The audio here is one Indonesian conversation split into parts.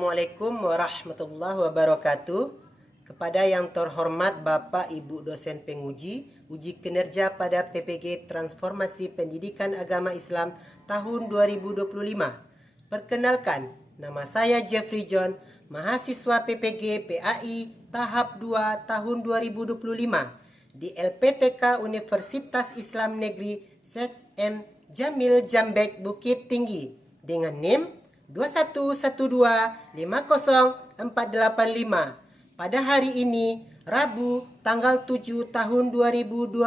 Assalamualaikum warahmatullahi wabarakatuh. Kepada yang terhormat Bapak Ibu dosen penguji, uji kinerja pada PPG Transformasi Pendidikan Agama Islam tahun 2025. Perkenalkan, nama saya Jeffrey John, mahasiswa PPG PAI tahap 2 tahun 2025 di LPTK Universitas Islam Negeri Syekh M. Jamil Jambek Bukit Tinggi dengan NIM 21125045 pada hari ini Rabu tanggal 7 tahun 2025.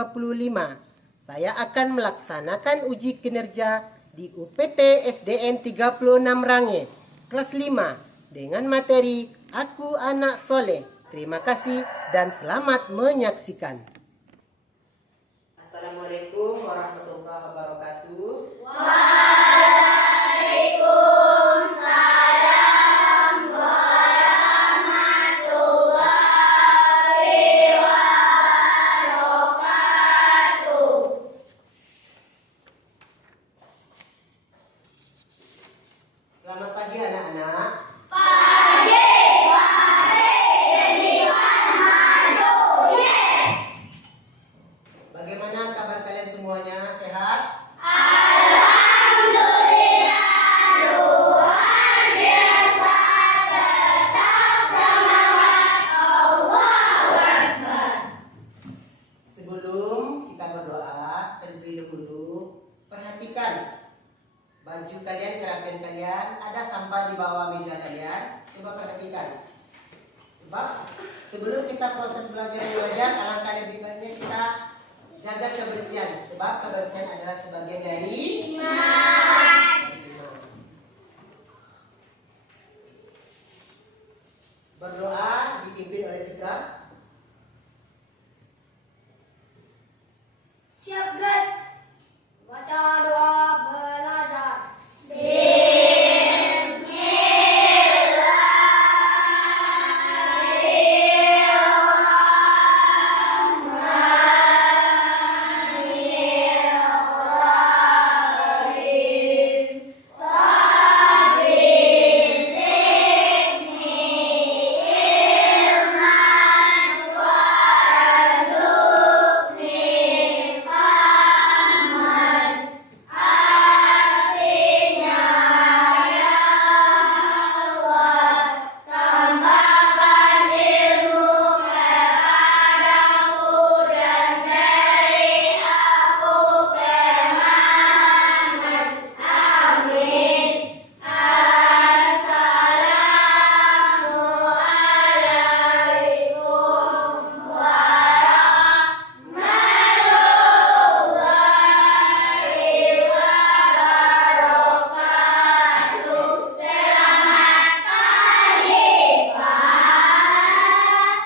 Saya akan melaksanakan uji kinerja di UPT SDN 36 Range kelas 5 dengan materi Aku Anak Soleh. Terima kasih dan selamat menyaksikan. Assalamualaikum warahmatullahi wabarakatuh. Selamat pagi anak-anak. Pagi, pendidikan maju, yes. Bagaimana kabar kalian semuanya? Sehat? Alhamdulillah, luar biasa, tetap semangat, Allahu Akbar. Sebelum kita berdoa, terlebih dahulu perhatikan baju kalian, kerapian kalian, ada sampah di bawah meja kalian. Coba perhatikan. Sebab sebelum kita proses belajar mengajar, alangkah lebih baiknya kita jaga kebersihan. Sebab kebersihan adalah sebagian dari iman. Berdoa dipimpin oleh Fitra. Siap, Greg. Baca doa belajar.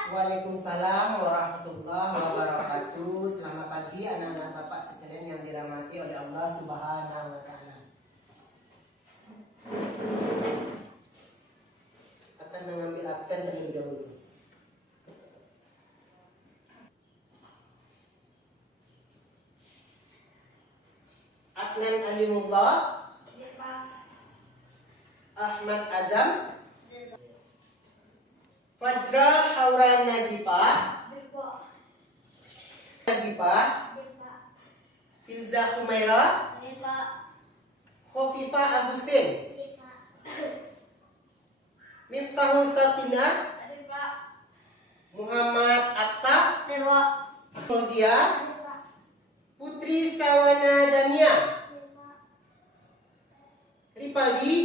Waalaikumsalam warahmatullahi wabarakatuh. Selamat pagi anak-anak Bapak sekalian yang dirahmati oleh Allah Subhanahu wa taala. Akan mengambil absen terlebih dahulu. Adnan Alimullah, Ahmad Azam, Fajra Hauran Nazifah, Filza Humaira, Khofifah Agustin, Miftahul Satina, Muhammad Aksa, Fauzia, Putri Sawana Dania, Ripaldi,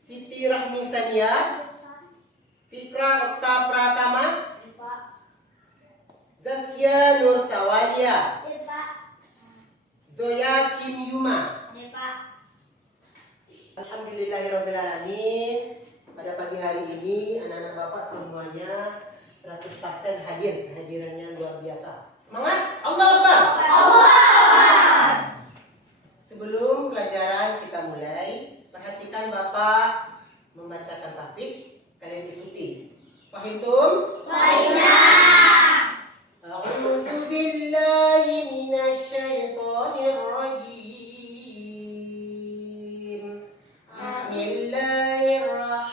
Siti Rahmi Sania, Fikra Okta Pratama, Zaskia Nur Sawalia, Zoya Kim Yuma. Alhamdulillahirrabbilalamin. Pada pagi hari ini anak-anak Bapak semuanya 100% hadir. Kehadirannya luar biasa. Semangat! Allahu Akbar! Sebelum pelajaran kita mulai, perhatikan Bapak membacakan tahfiz. Kalian ikuti. Fahimtum? A'udzu billahi minasyaitonir rajim. Bismillahirrahmanirrahim.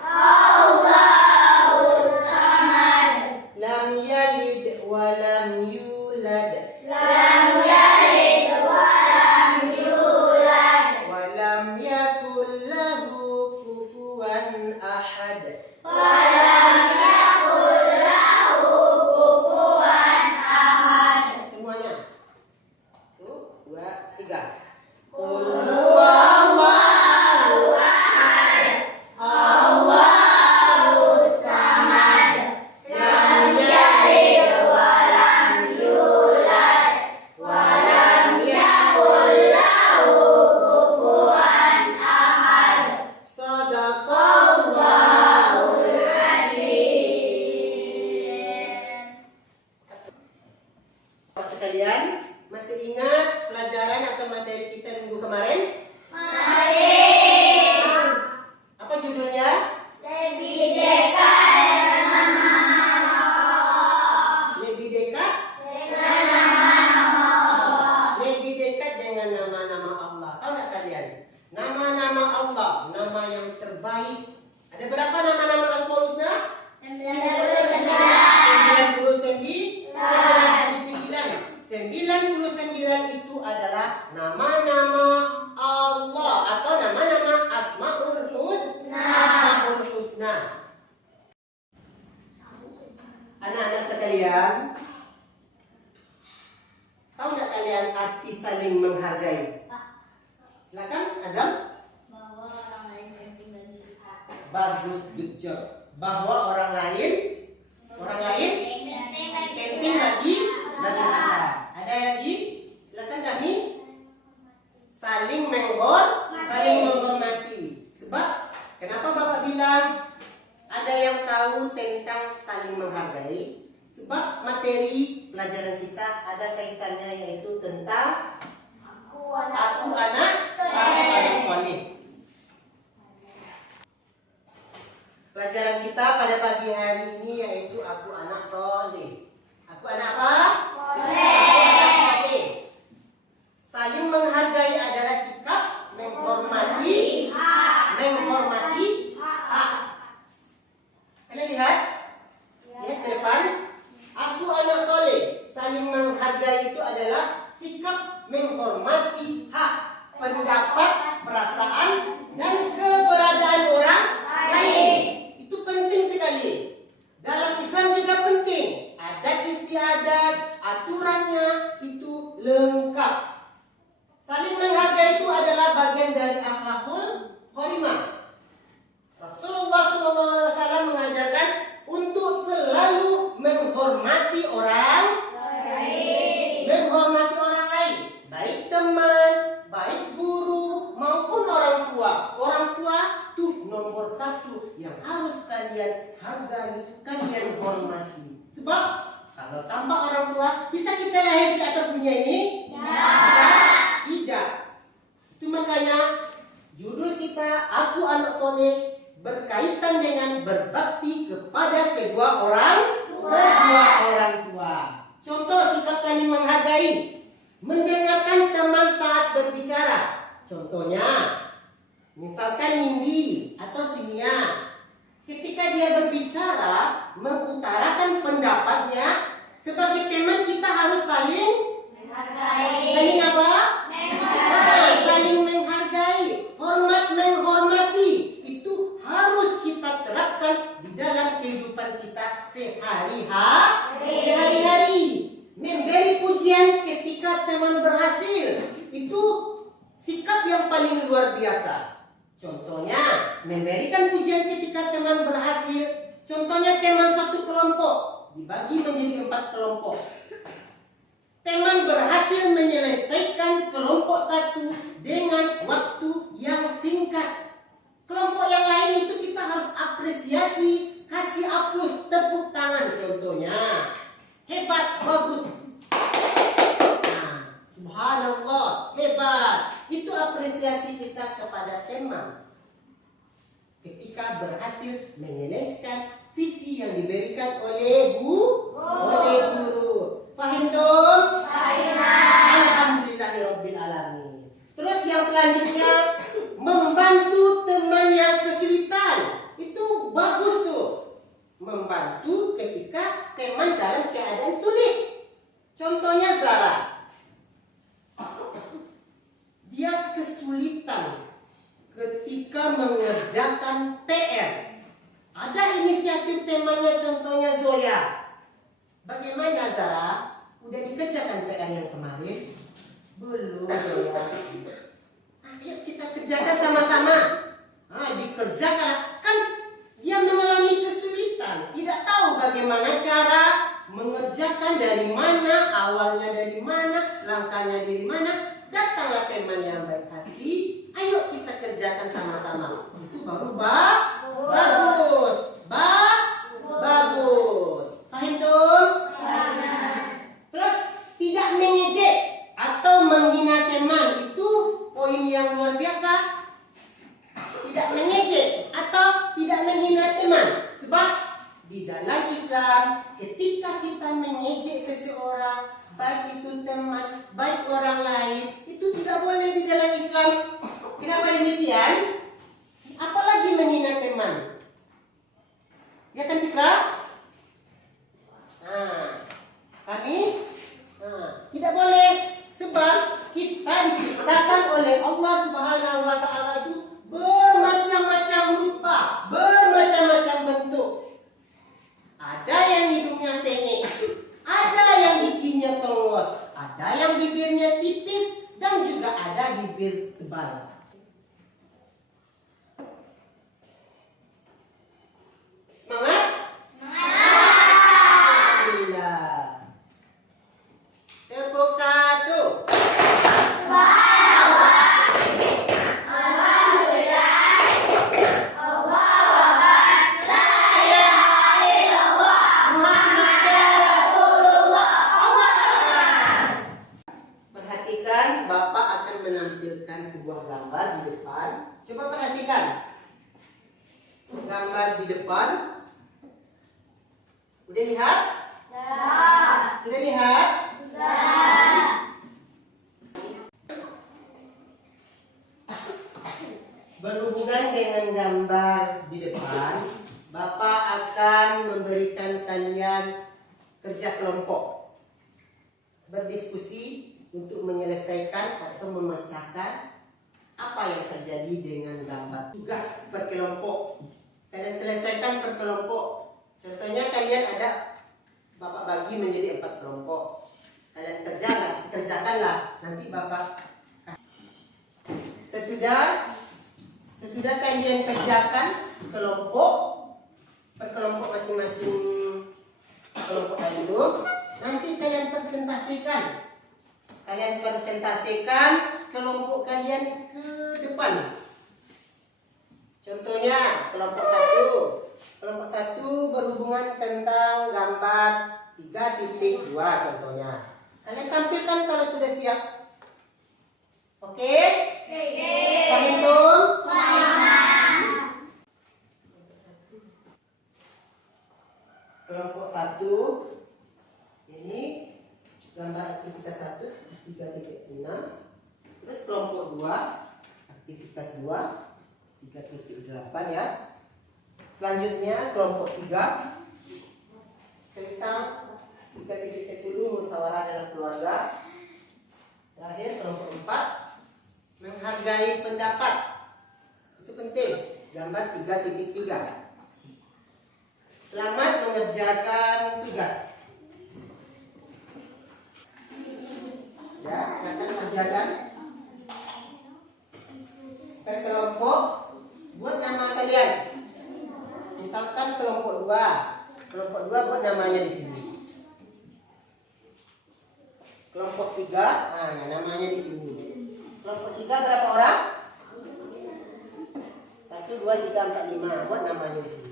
Allahus samad. Lam yalid wa lam yulad. Lam yalid wa lam yulad. Wa lam yakul lahu kufuwan ahad. Wa lam yakul lahu kufuwan ahad. Semuanya. 1, 2, 3. Qul Huwallahu ahad. Allahus samad. Lam yalid wa lam yulad. Wa lam yakul lahu kufuwan ahad. Sadaqallahul Azim. Bapak sekalian, masih ingat pelajaran atau materi kita minggu kemarin? Mari Apa judulnya? lebih dekat dengan Lebih dekat, nama Allah. lebih dekat dengan nama-nama Allah. Tahu nggak kalian? Nama-nama Allah, nama yang terbaik. Ada berapa nama-nama Asmaul Husna? 99 itu adalah nama-nama Allah atau nama-nama Asmaul Husna. Anak-anak sekalian, tahu nggak kalian arti saling menghargai? Silakan, Azam. Bahwa orang lain penting bagi kita. Bagus, good job. Bahwa orang lain penting bagi kita. Ada lagi? Silakan Dami. Saling menghormati. Sebab kenapa Bapak bilang ada yang tahu tentang saling menghargai? Sebab materi pelajaran kita ada kaitannya yaitu tentang aku anak soleh. Pelajaran kita pada pagi hari ini yaitu aku anak soleh. Aku anak apa? Soleh. Saling menghargai adalah sikap menghormati hak. Kalian lihat? Lihat ke depan. Aku anak soleh. Saling menghargai itu adalah sikap menghormati hak, pendapat, perasaan, dan keberadaan orang lain. Itu penting sekali. Dalam Islam juga penting. Adat istiadat, aturannya itu lengkap. Saling menghargai itu adalah bagian dari akhlakul karimah. Rasulullah SAW mengajarkan untuk selalu menghormati orang lain, baik teman, baik guru maupun orang tua. Orang tua tuh nomor 1 yang harus kalian hargai, kalian hormati. Sebab kalau tanpa orang tua, bisa kita lahir di atas dunia ini? Tidak. Itu makanya judul kita Aku Anak Soleh berkaitan dengan berbakti kepada kedua orang tua. Contoh sikap saling menghargai, mendengarkan teman saat berbicara. Contohnya, misalkan Nindi atau Simia, ketika dia berbicara mengutarakan pendapatnya, sebagai teman kita harus saling apa? Saling menghargai, menghormati. Itu harus kita terapkan di dalam kehidupan kita sehari-hari. Memberi pujian ketika teman berhasil, itu sikap yang paling luar biasa. Contohnya, memberikan pujian ketika teman berhasil. Contohnya teman satu kelompok dibagi menjadi 4 kelompok. Teman berhasil menyelesaikan kelompok satu dengan waktu yang singkat. Kelompok yang lain itu kita harus apresiasi, kasih aplaus, tepuk tangan. Contohnya, hebat, bagus. Nah, subhanallah, hebat. Itu apresiasi kita kepada teman ketika berhasil menyelesaikan visi yang diberikan oleh guru. Paham dong? Alhamdulillahirabbil alamin. Terus yang selanjutnya, membantu teman yang kesulitan. Itu inisiatif temanya contohnya Zoya. Bagaimana Zara? Udah dikerjakan PR yang kemarin? Belum Zoya. Ayo kita kerjakan sama-sama. Dikerjakan. Kan dia mengalami kesulitan. Tidak tahu bagaimana cara mengerjakan, dari mana, awalnya dari mana, langkahnya dari mana. Datanglah teman yang baik hati. Ayo kita kerjakan sama-sama. Itu baru bagus. Bagus. Paham tuh? Terus tidak mengejek atau menghina teman, itu poin yang luar biasa. Tidak mengejek atau tidak menghina teman. Sebab di dalam Islam, ketika kita mengejek seseorang, baik itu teman, baik orang lain, itu tidak boleh di dalam Islam. Kenapa demikian? Apalagi menghina teman. Ya kan Fikra? Kami tidak boleh, sebab kita diciptakan oleh Allah Subhanahu wa taala itu bermacam-macam rupa, bermacam-macam bentuk. Ada yang hidungnya pendek, ada yang giginya tongos, ada yang bibirnya tipis, dan juga ada bibir tebal. Semangat? Alhamdulillah. Tepuk satu. Perhatikan, Bapak akan menampilkan sebuah gambar di depan. Coba perhatikan. Gambar di depan. Udah lihat? Sudah lihat? Berhubungan dengan gambar di depan, Bapak akan memberikan kalian kerja kelompok. Berdiskusi untuk menyelesaikan atau memecahkan apa yang terjadi dengan gambar. Tugas berkelompok. Kalian selesaikan per kelompok. Contohnya kalian ada, Bapak bagi menjadi 4 kelompok. Kalian kerjakanlah. Nanti Bapak sesudah kalian kerjakan kelompok per kelompok masing-masing kelompok itu, nanti kalian presentasikan kelompok kalian ke depan. Contohnya kelompok 1 berhubungan tentang gambar 3.2 contohnya. Kalian tampilkan kalau sudah siap. Oke? Paham tuh? Kelompok 1 ini gambar aktivitas 1 3.6. Terus kelompok 2 aktivitas 2 3.8 ya. Selanjutnya kelompok 3 tentang 3.10 musyawarah dalam keluarga. Terakhir kelompok 4 menghargai pendapat. Itu penting. Gambar 3.3. Selamat mengerjakan tugas. Ya, silakan kerjakan. Per kelompok buat nama kalian. Misalkan kelompok 2. Kelompok 2 buat namanya di sini. Kelompok 3, ya namanya di sini. Kelompok 3 berapa orang? 1, 2, 3, 4, 5. Buat namanya di sini.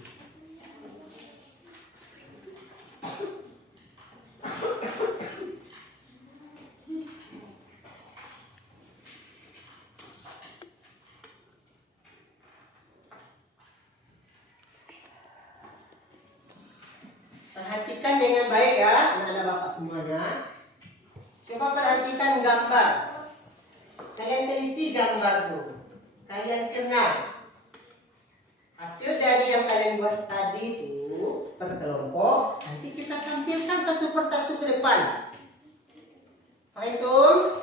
Perhatikan dengan baik ya, anak-anak Bapak semuanya. Coba perhatikan gambar. Kalian teliti gambar tuh. Kalian cerna. Hasil dari yang kalian buat tadi itu per kelompok, nanti kita tampilkan satu persatu ke depan. Paham tuh?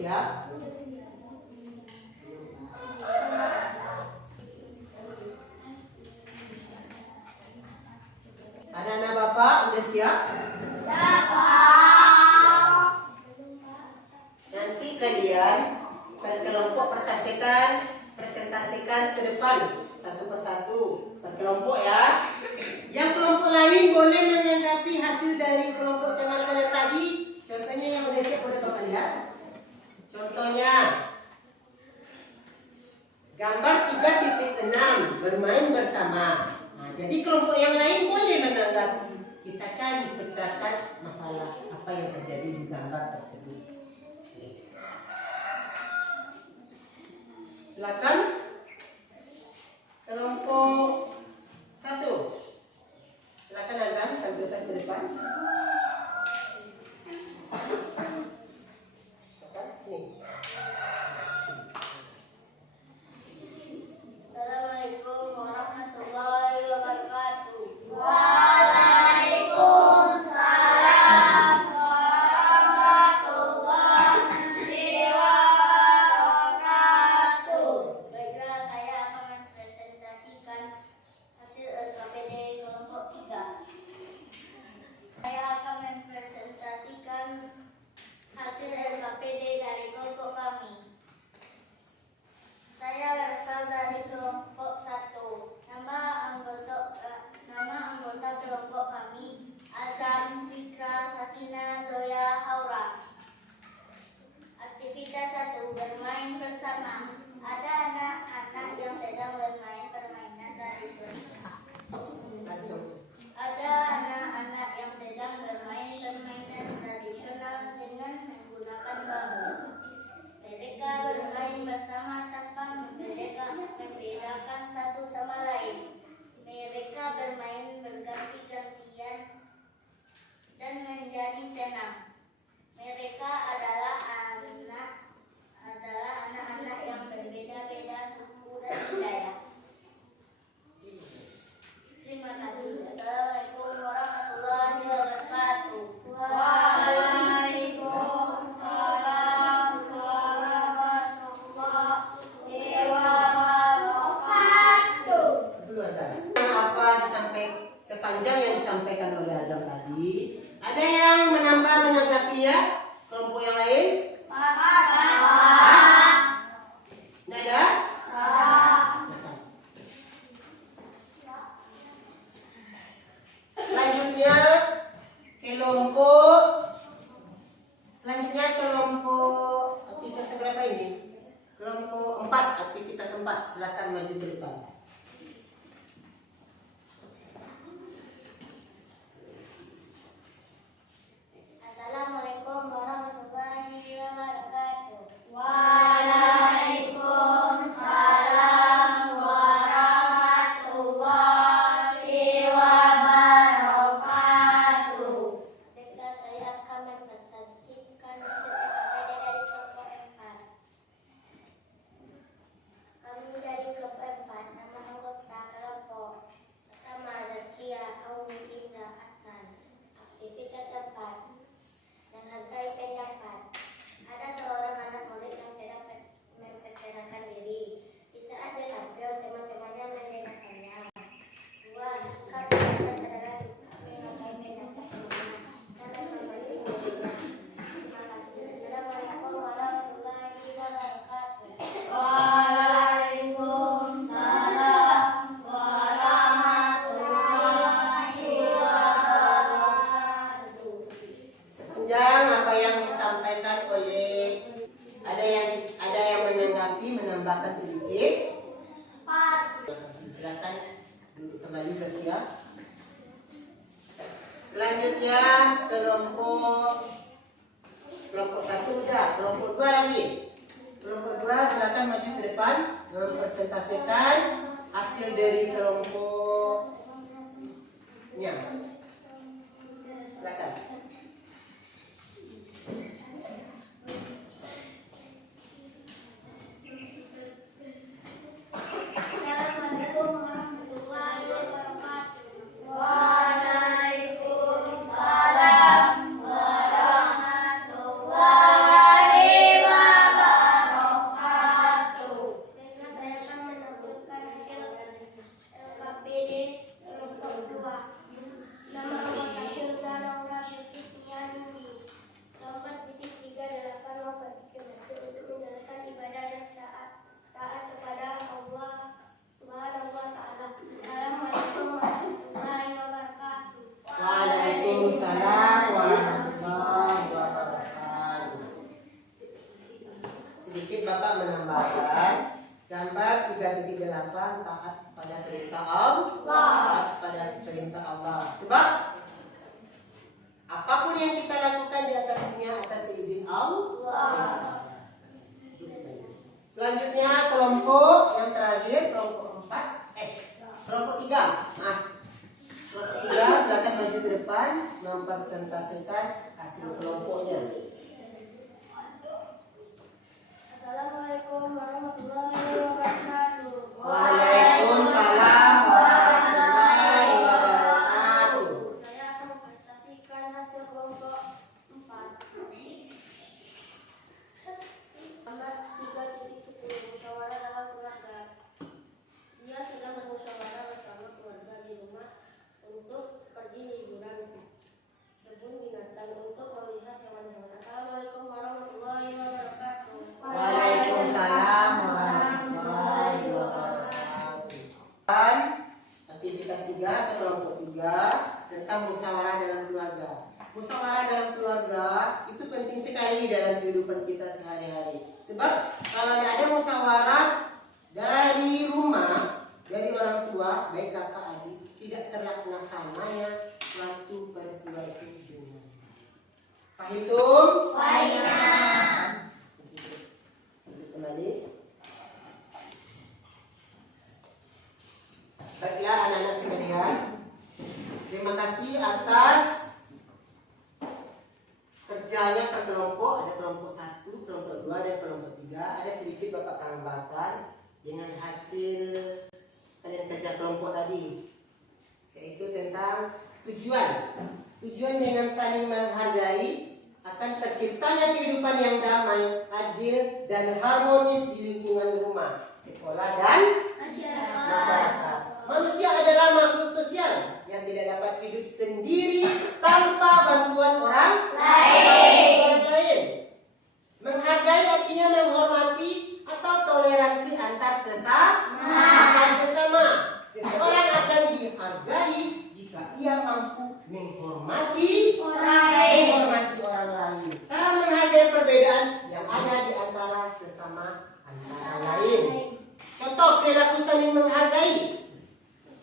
siap? Anak-anak Bapak udah siap? Nanti kalian berkelompok presentasikan ke depan satu persatu, berkelompok ya. Yang kelompok lain boleh menanggapi hasil dari kelompok teman kalian tadi. Contohnya yang udah siap boleh Bapak lihat. Contohnya gambar 3.6 bermain bersama. Nah, jadi kelompok yang lain boleh menanggapi. Kita cari pecahkan masalah apa yang terjadi di gambar tersebut. Silakan kelompok 1. Silakan Azan tampilkan ke depan. Sini. Assalamualaikum warahmatullahi wabarakatuh. Waalaikumsalam warahmatullahi wabarakatuh. Baiklah, saya akan mempresentasikan hasil LKPD kelompok 3. Saya akan mempresentasikan hasil LKPD dari kelompok kami. Saya berasal dari kelompok 1. Nama anggota kelompok kami Azam, Fikra, Sakina, Zoya, Haura. Aktivitas 1, bermain bersama. Ada anak-anak yang sedang bermain permainan tradisional. Ada anak-anak yang sedang bermain permainan tradisional dengan menggunakan bambu. Mereka bermain bersama tanpa membedakan satu sama lain. Mereka bermain berganti-gantian dan menjadi senang. Mereka adalah anak-anak yang berbeda-beda suku dan budaya. Terima kasih. Assalamualaikum warahmatullahi wabarakatuh. Waalaikumsalam warahmatullahi wabarakatuh. Dulu Azam. Apa sepanjang yang disampaikan oleh Azam tadi? Ada yang menanggapi ya? Kelompok yang lain? Pas. Nggak ada? Selanjutnya kelompok aktivitas berapa ini? Kelompok 4, aktivitas 4. Silakan maju ke depan. Assalamualaikum warahmatullahi wabarakatuh. Waalaikumsalam warahmatullahi wabarakatuh. Baiklah, saya akan mempresentasikan hasil LKPD dari kelompok 4. Kami dari kelompok 4, nama anggota kelompok pertama Zaskia, Auni, Indra, Adnan. Aktivitas 4, menghargai pendapat. Ada seorang anak murid yang sedang memperkenalkan diri. Di saat dia tampil, teman-temannya mendengarkannya. 2, sikap belajar adalah sikap menghargai pendapat teman dan menghormati gurunya. Terima kasih. Assalamualaikum warahmatullahi wabarakatuh. Waalaikumsalam warahmatullahi wabarakatuh. Sepanjang apa yang disampaikan oleh ada yang menanggapi, menambahkan sedikit. Pas. Silakan duduk kembali Zaskia. Selanjutnya kelompok 1 udah, kelompok 2 lagi. Kelompok 2 silakan maju ke depan mempresentasikan hasil dari kelompoknya. Silakan. Assalamualaikum warahmatullahi wabarakatuh. Waalaikumsalam warahmatullahi wabarakatuh. Bapak. Sebab apapun yang kita lakukan di atas dunia atas izin Allah. Selanjutnya kelompok yang terakhir, kelompok 3. Kelompok 3 silakan maju ke depan mempresentasikan hasil kelompoknya. Assalamualaikum warahmatullahi wabarakatuh. Waalaikumsalam warahmatullahi wabarakatuh. Saya akan mempresentasikan hasil kelompok 4. Nomor 3.10 musyawarah dalam keluarga. Dia sedang bermusyawarah bersama keluarga di rumah untuk pergi liburan kebun binatang untuk melihat hewan-hewan. Assalamualaikum warahmatullahi wabarakatuh. Waalaikumsalam warahmatullahi wabarakatuh. Dan aktivitas 3 atau kelompok 3 tentang musyawarah dalam keluarga. Musyawarah dalam keluarga itu penting sekali dalam kehidupan kita sehari-hari. Sebab kalau tidak ada musyawarah dari rumah, dari orang tua, baik kakak adik, tidak terlaksananya suatu peristiwa itu. Paham? Kembali. Baiklah anak-anak sekalian, terima kasih atas kerjanya per kelompok. Ada kelompok 1, kelompok 2, dan kelompok 3. Ada sedikit Bapak tambahkan dengan hasil kalian kerja kelompok tadi, yaitu tentang tujuan dengan saling menghargai akan terciptanya kehidupan yang damai, adil, dan harmonis di lingkungan rumah, sekolah, dan masyarakat. Manusia adalah makhluk sosial yang tidak dapat hidup sendiri tanpa bantuan orang lain. Menghargai artinya menghormati atau toleransi antar sesama. Seseorang akan dihargai jika ia mampu menghormati orang lain. Cara menghargai perbedaan yang ada di antara sesama antara lain. Contoh perilaku saling menghargai.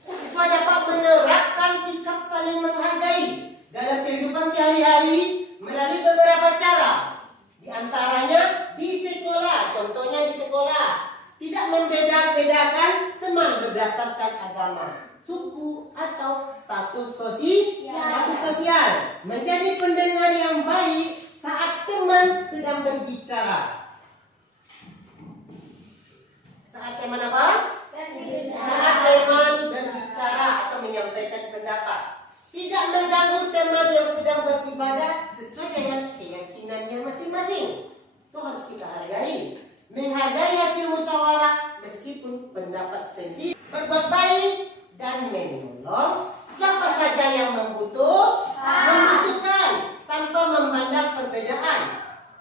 Siswa dapat menerapkan sikap saling menghargai dalam kehidupan sehari-hari melalui beberapa cara. Di antaranya di sekolah. Contohnya di sekolah, tidak membeda-bedakan teman berdasarkan agama, suku, atau status sosial. Menjadi pendengar yang baik saat teman sedang berbicara. Saat teman apa? Saat teman berbicara atau menyampaikan pendapat. Tidak mengganggu teman yang sedang beribadah sesuai dengan keyakinannya masing-masing. Itu harus kita hargai. Menghargai hasil musyawarah meskipun pendapat sendiri. Berbuat baik dan menolong siapa saja yang membutuhkan tanpa memandang perbedaan.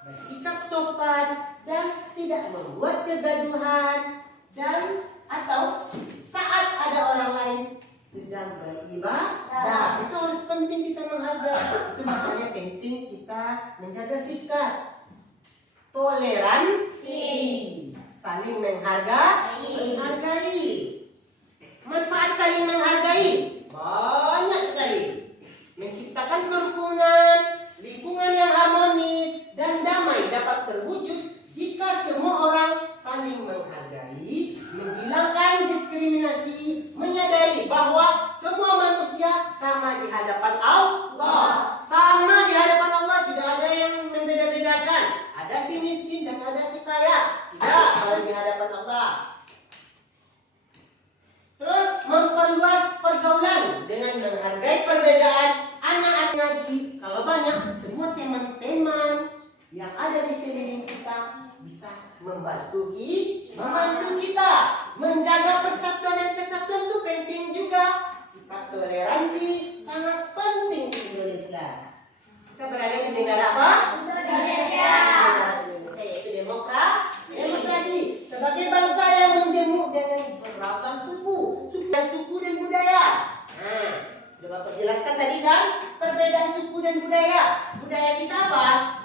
Bersikap sopan dan tidak membuat kegaduhan, dan atau saat ada orang lain sedang beribadah. Itu harus penting kita menghargai. Itu makanya penting kita menjaga sikap toleransi, saling menghargai. Manfaat saling menghargai banyak sekali. Menciptakan kerukunan, lingkungan yang harmonis dan damai dapat terwujud jika semua orang saling menghargai, menghilangkan diskriminasi, menyadari bahwa semua manusia sama di hadapan Allah. Sama di hadapan Allah, tidak ada yang membeda-bedakan. Ada si miskin dan ada si kaya. Tidak, kalau di hadapan Allah. Terus memperluas pergaulan dengan menghargai perbedaan. Anak-anak ngaji, kalau banyak, semua teman-teman yang ada di sekeliling kita bisa membantu kita. Menjaga persatuan dan kesatuan itu penting juga. Sifat toleransi sangat penting di Indonesia. Kita berada di negara apa? Indonesia. Indonesia yaitu demokrasi. Sebagai bangsa yang menjemuk dengan beragam suku dan budaya. Nah, sudah Bapak jelaskan tadi kan perbedaan suku dan budaya. Budaya kita apa?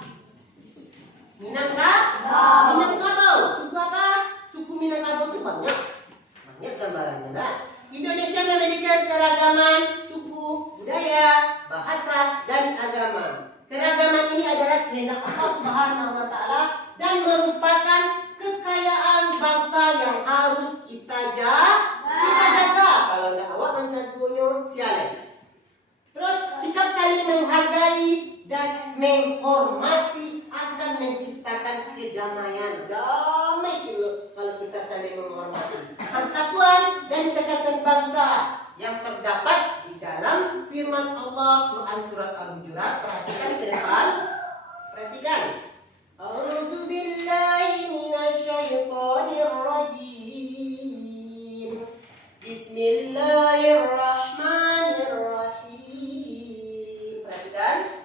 Minangkabau. Suku apa? Suku Minangkabau itu banyak gambarannya. Nah, Indonesia memiliki keragaman suku, perdamaian, damai itu kalau kita saling menghormati. Persatuan dan kesatuan bangsa yang terdapat di dalam firman Allah Quran surat Al-Hujurat. Perhatikan ke depan. Perhatikan. A'udzu billahi minasyaitonir rajim. Bismillahirrahmanirrahim. Perhatikan.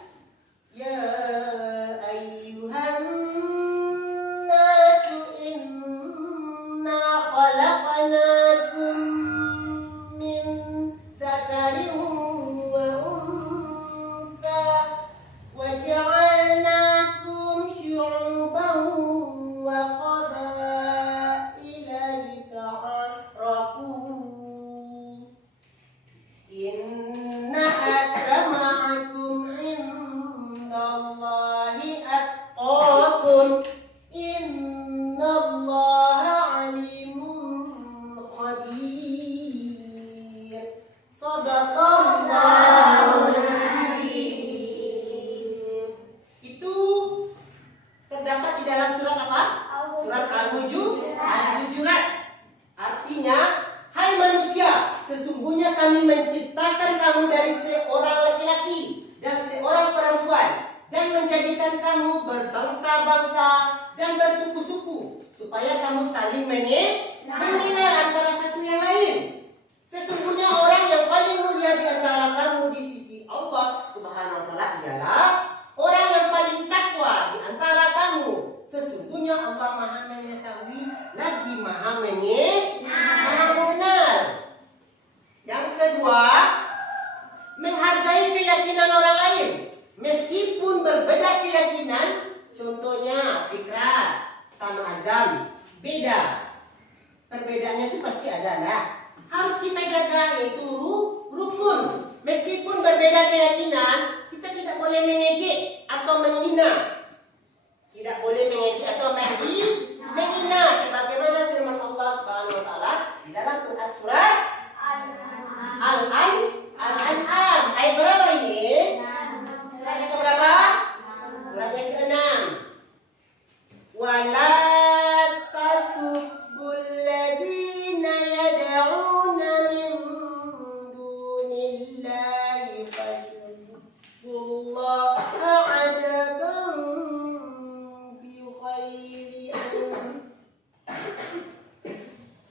Ya ayyuhan nasu inna khalaqnakum min zakarin wa untha wa ja'alnakum syu'uban wa qabaila lita'arafu. Inna akramakum indallahi atqakum. Innallaha alimun khabir. Shadaqallahul azim. Itu terdapat di dalam surat apa? Surat Al-Hujurat. Artinya, hai manusia, sesungguhnya kami menciptakan kamu dari seorang laki-laki dan seorang perempuan dan menjadikan kamu berbangsa-bangsa dan bersuku-suku supaya kamu saling mengenal antara satu yang lain. Sesungguhnya orang yang paling mulia di antara kamu di sisi Allah Subhanahu wa taala ialah orang yang paling takwa di antara kamu. Sesungguhnya Allah Maha mengetahui lagi Maha mengenal. Yang kedua, menghargai keyakinan orang lain meskipun berbeda keyakinan. Contohnya fikrar sama azam beda, perbedaannya itu pasti ada lah. Harus kita jaga, yaitu rukun. Meskipun berbeda keyakinan, kita tidak boleh mengejek atau menghina. Tidak boleh mengejek atau menghina, sebagaimana firman Allah Subhanahu wa taala di dalam Quran surat Al-An'am. Ayat berapa ini? Surat yang berapa? Surat yang ke-6. Wala tasubbul ladzina yad'una min dunillahi fasubbullaha adaban bi khairi.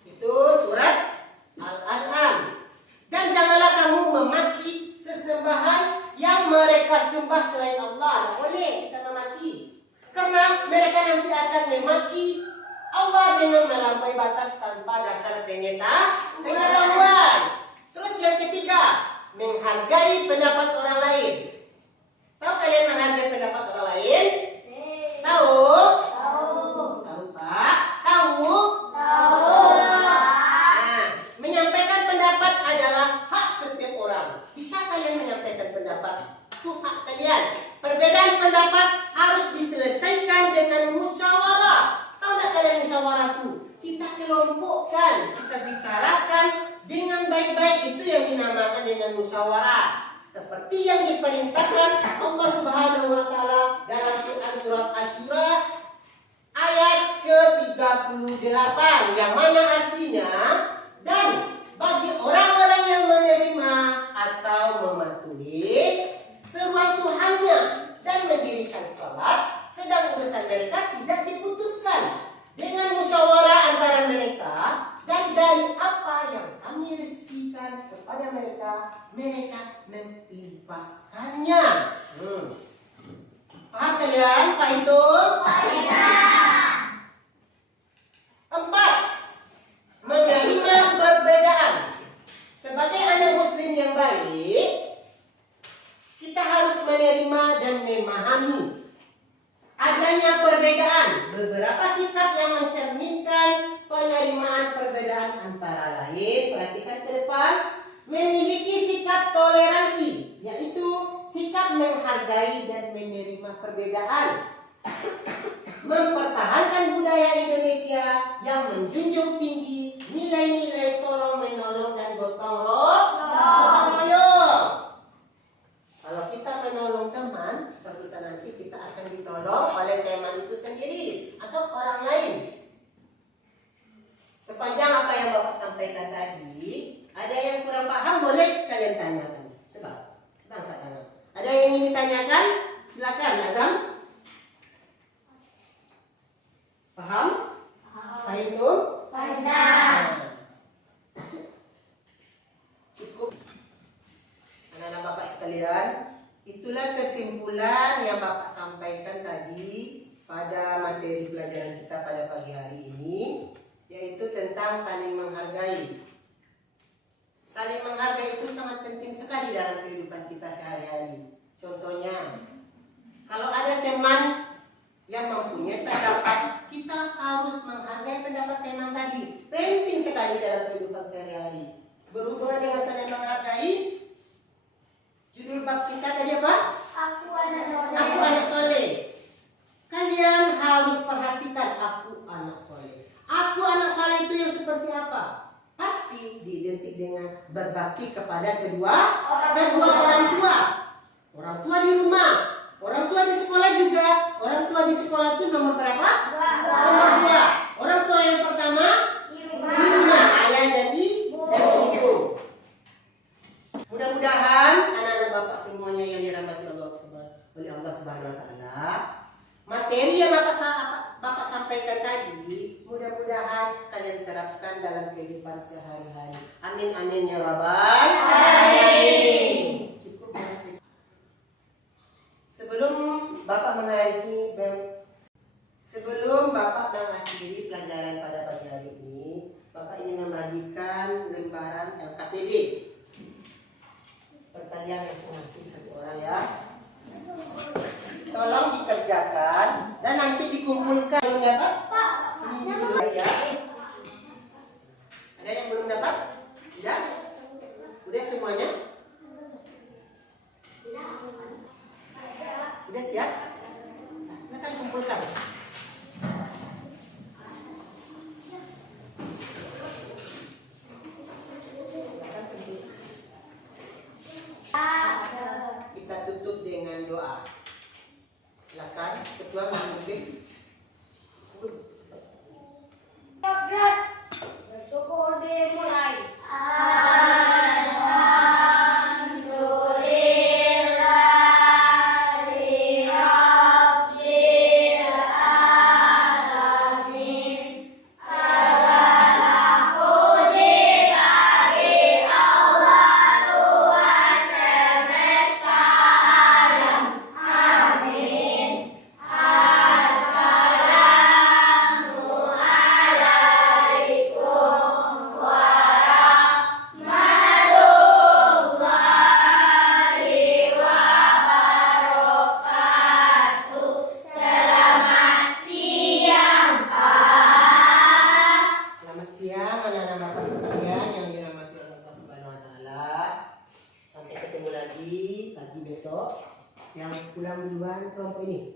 Itu surat Al-An'am. Dan janganlah kamu memaki sesembahan yang mereka sembah selain Allah. Tidak boleh kita memaki, karena mereka nanti akan memaki Allah dengan melampaui batas tanpa dasar pengetahuan. Terus yang ketiga, menghargai pendapat orang lain. Tahu kalian menghargai pendapat orang lain? Tahu? Tahu Pak? Tahu? Menyampaikan pendapat adalah hak setiap orang. Bisa kalian menyampaikan pendapat? Itu hak kalian. Perbedaan pendapat harus diselesaikan dengan musyawarah. Tahu tak kalian musyawarah itu? Kita kelompokkan, kita bicarakan dengan baik-baik. Itu yang dinamakan dengan musyawarah. Seperti yang diperintahkan Allah Subhanahu wa taala dalam Quran surat Asy-Syura ayat ke-38, yang mana artinya, dan bagi orang-orang yang menerima atau mematuhi seruan Tuhannya dan mendirikan sholat, sedang urusan mereka tidak diputuskan dengan musyawarah antara mereka, dan dari apa yang kami rezekikan kepada mereka, mereka menginfakkannya. Paham kalian Pak itu? Empat, menerima perbedaan. Sebagai anak muslim yang baik, kita harus menerima dan memahami adanya perbedaan. Beberapa sikap yang mencerminkan penerimaan perbedaan antara lain, perhatikan ke depan, memiliki sikap toleransi, yaitu sikap menghargai dan menerima perbedaan. Mempertahankan budaya Indonesia yang menjunjung tinggi nilai-nilai tolong menolong dan gotong royong. Kalau kita menolong teman, suatu saat nanti kita akan ditolong oleh teman itu sendiri atau ditanyakan? Silakan, Azam. Paham? Paham itu? Cukup. Anak-anak Bapak sekalian, itulah kesimpulan yang Bapak sampaikan tadi pada materi pelajaran kita pada pagi hari ini, yaitu tentang saling menghargai. Saling menghargai itu sangat penting sekali dalam kehidupan kita sehari-hari. Contohnya, kalau ada teman yang mempunyai pendapat, kita harus menghargai pendapat teman tadi. Penting sekali dalam kehidupan sehari-hari. Berhubungan dengan saling menghargai, judul bab kita tadi apa? Aku anak soleh. Aku anak soleh. Kalian harus perhatikan aku anak soleh. Aku anak soleh itu yang seperti apa? Pasti diidentik dengan berbakti kepada kedua orang tua. Orang tua di rumah, orang tua di sekolah juga. Orang tua di sekolah itu nomor berapa? Nomor 2. Orang tua yang pertama di rumah, ayah dan ibu. Mudah-mudahan anak-anak Bapak semuanya yang dirahmati oleh Allah Subhanahu wa taala, materi yang Bapak sampaikan tadi mudah-mudahan kalian terapkan dalam kehidupan sehari-hari. Amin amin ya rabbal alamin. Cukup masih. Sebelum Bapak mengakhiri pelajaran pada pagi hari ini, Bapak ingin membagikan lembaran LKPD. Kalian masing-masing satu orang ya. Tolong dikerjakan dan nanti dikumpulkan. Belum dapat? Sini dulu ya. Ada yang belum dapat? Tidak? Udah semuanya? Udah siap? Nah, silakan kumpulkan. Kita tutup dengan doa. Silakan ketua memimpin. Bersyukur dimulai. Yang pulang duluan kelompok ini.